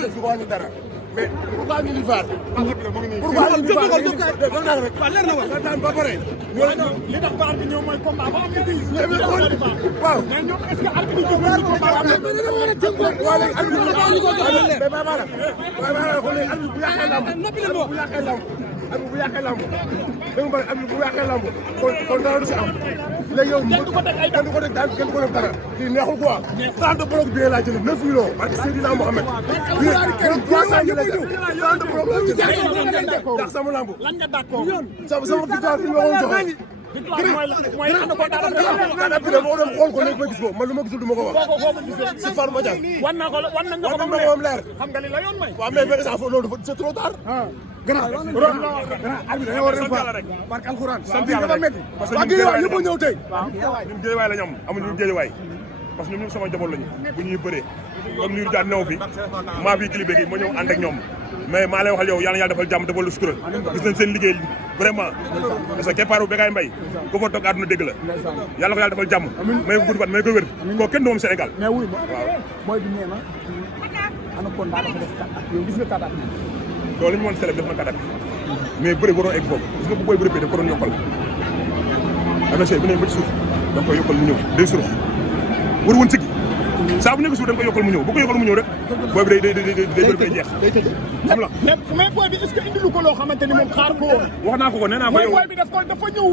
tey du ko wàññi dara mais pourquoi ñu di faar. pourquoi ñu di faar dégg nga rek. waaw leer na wa daan ba pare. li tax ba arbitre ñëw mooy combat ba am na tey. waaw mais ñoom est-ce que arbitre yi jox nañu combat ba am na. waaw léegi arbitre bi mais Baye Mara ko léegi arbitre bu yàqee lamb bu yàqee lamb arbitre bu yàqee lamb dégg nga arbitre bu yàqee lamb kon dara du si am léegi yow kenn du ko teg daan kenn du ko def dara lii neexul quoi 30 bloc bi laa jël 9 kilos parce que Seydina Mohamed bi 300 jël 30 bloc laa jël ndax sama lamb lan nga d'accord sama victoire fi ma ko joxe mooy ànd ko dara dama ko dem xool ko léegi ma gis ko man lu ma gisul du ma ko wax si Farma Diagne wan na ko moom leer xam nga li la yoon may waaw mais benn saa foofu loolu c'est trop tard gannaaw arbitre dañoo war a dem fa barke alxuraan sant yàlla dafa métti parce que Guédiawaye ñëpp a ñëw tey ñun Guédiawaye la ñu am amuñu Guédiawaye parce que ñun ñëpp sama njaboot lañu bu ñuy bëree comme niru daan new fi maa fi kilibé gi ma ñëw ànd ak ñoom mais maa lay waxal yow yàlla defal jàmm defal lu sutura gis nañ seen liggéey vraiment parce que keppaaru Bécaye Mbaye ku fa toog àdduna dégg la yàlla ko yàlla defal jàmm may ko gudd fan may ko wér koo kenn du moom Sénégal mais wuy ma mooy bi nee na Anaconda dafa def kàttan yow gis nga kàttan loolu li ñu mën célèbre def na kàttan mais bëri waroon egg foofu gis nga bu booy bëri pay daf ko doon yokkal adversaire bi ne ba ci suuf da nga koy yokkal mu ñëw day surux war woon siggi saa bu nekk suuf da nga koy yokkal mu ñëw bu ko yokkal mu ñëw rek booy bi day bëri day jeex xam la mais booy bi est-ce que indilu ko loo xamante ni moom xaar ko woon wax naa ko nee naa ko yow booy bi dafa ñëw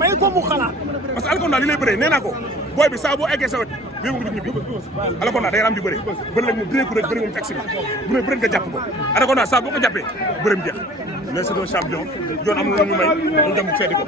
may ko mu xalaat parce que Anaconda li lay bëree nee naa ko booy bi saa boo eggee sa wet bi mu ngi ñibbi Anaconda day am di bëri bëri nag moom dinañ ko rek bëri moom taxi bi bu ne bëri nga jàpp ko Anaconda saa boo ko jàppee bërëm jeex mais c'est un champion yoon am na lu ñu may ñu dem seeti ko